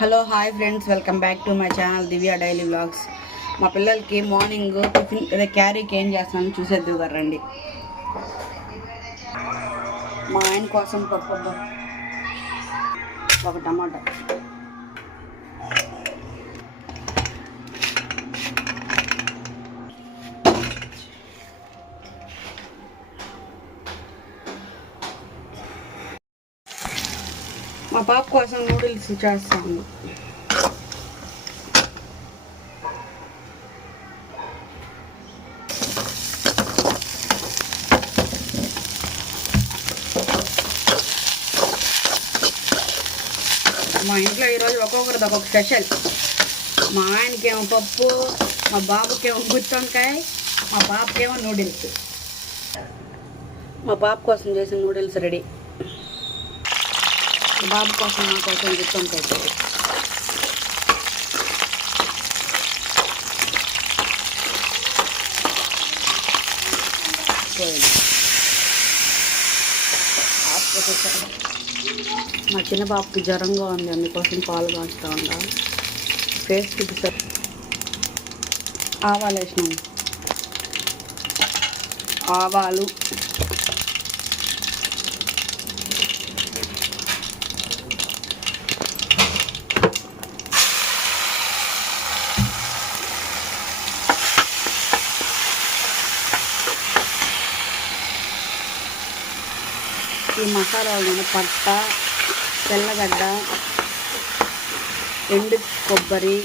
Hello hi friends, welcome back to my channel Divya daily vlogs. మా పిల్లలకి morning tiffin అదే క్యారీకి ఏం చేస్తానని చూసేద్దు రండి. మా ఆయన కోసం పప్పు, ఒక టమాటా, మా పాప కోసం నూడిల్స్ చేస్తాను. మా ఇంట్లో ఈరోజు ఒక్కొక్కరిది ఒక్కొక్క స్పెషల్. మా ఆయనకేమో పప్పు, మా బాబుకేమో గుత్తొంకాయ, మా పాపకేమో నూడిల్స్. మా పాప కోసం చేసిన నూడిల్స్ రెడీ. మా బాబు కోసం నా కోసం గుత్తొంకాయ రెడీ. మా చిన్న బాబుకి జ్వరంగా ఉంది, అందుకోసం పాలు కాస్తా ఉందా. ఫేస్ చూపిస్తారు. ఆవాలు వేసినాము, ఆవాలు, ఈ మసాలాలను పట్ట, తెల్లగడ్డ, ఎండు కొబ్బరి,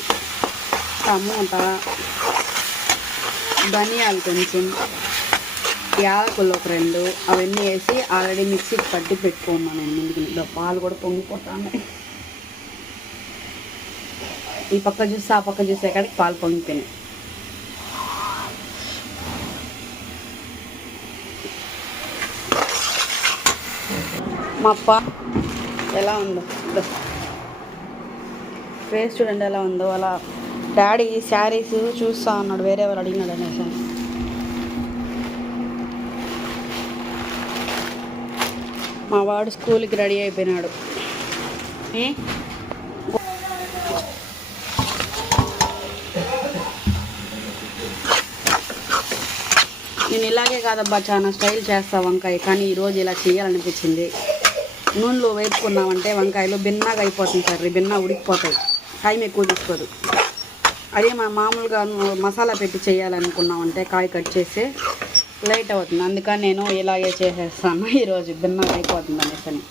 టమోటా, ధనియాలు కొంచెం, యాలకులు ఒక 2 అవన్నీ వేసి ఆల్రెడీ మిక్సీకి పట్టి పెట్టుకున్నాను నేను. ముందుకు పాలు కూడా పొంగిపోతాను. ఈ పక్క చూసి ఆ పక్క చూసే కాడికి పాలు పొంగిపోయినాయి. మా అప్ప ఎలా ఉందో ఫేస్ చూడండి ఎలా ఉందో. అలా డాడీ శారీస్ చూస్తా ఉన్నాడు, వేరే వాళ్ళు అడిగినాడు అనేసి. మా వాడు స్కూల్కి రెడీ అయిపోయినాడు. నేను ఇలాగే కాదబ్బా, చాలా స్టైల్ చేస్తా వంకాయ, కానీ ఈరోజు ఇలా చేయాలనిపించింది. నూనెలో వేసుకున్నామంటే వంకాయలు భిన్నగా అయిపోతుంది కర్రీ, భిన్న ఉడికిపోతాయి, టైం ఎక్కువ తీసుకోదు. అదే మామూలుగా మసాలా పెట్టి చేయాలనుకున్నామంటే కాయ కట్ చేసి లేట్ అవుతుంది. అందుకని నేను ఇలాగే చేసేస్తాను ఈరోజు, భిన్నగా అయిపోతుంది అనేసి.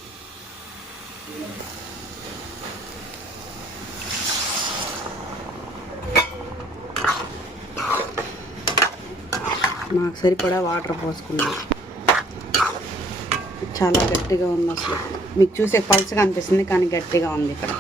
నాకు సరిపడా వాటర్ పోసుకున్నాను. చాలా గట్టిగా ఉంది అసలు. మీకు చూసే పల్చగా అనిపిస్తుంది, కానీ గట్టిగా ఉంది ఇక్కడ.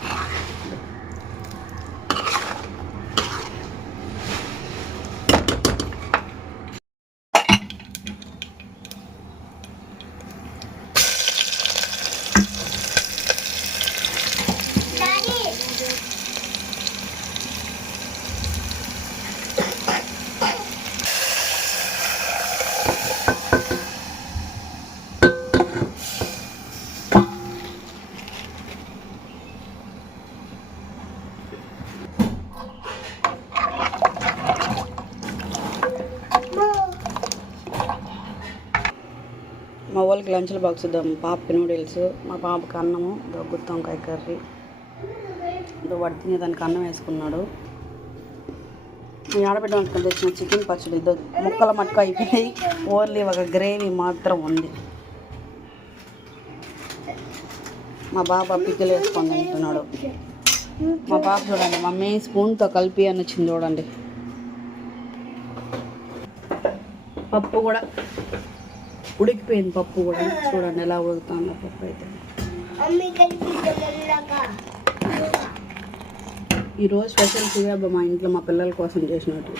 మా వాళ్ళకి లంచ్లో బాక్స్ ఇద్దాం. పాపకి నూడిల్స్, మా పాపకి అన్నము, గుత్తొంకాయ కర్రీ. వాడు తినేదానికి అన్నం వేసుకున్నాడు. మీ ఆడబిడ్డ వంటకం తెచ్చిన చికెన్ పచ్చడి ముక్కల మట్టుకు అయిపోయినాయి, ఓన్లీ ఒక గ్రేవీ మాత్రం ఉంది. మా బాబా పిక్కలు వేసుకొని తింటున్నాడు. మా పాప చూడండి, మమ్మీ స్పూన్తో కలిపి అని వచ్చింది చూడండి. పప్పు కూడా ఉడికిపోయింది, పప్పు కూడా చూడండి ఎలా ఉడుకుతుందో పప్పు అయితే. ఈరోజు స్పెషల్ సివేబ మా ఇంట్లో మా పిల్లల కోసం చేసినట్టు.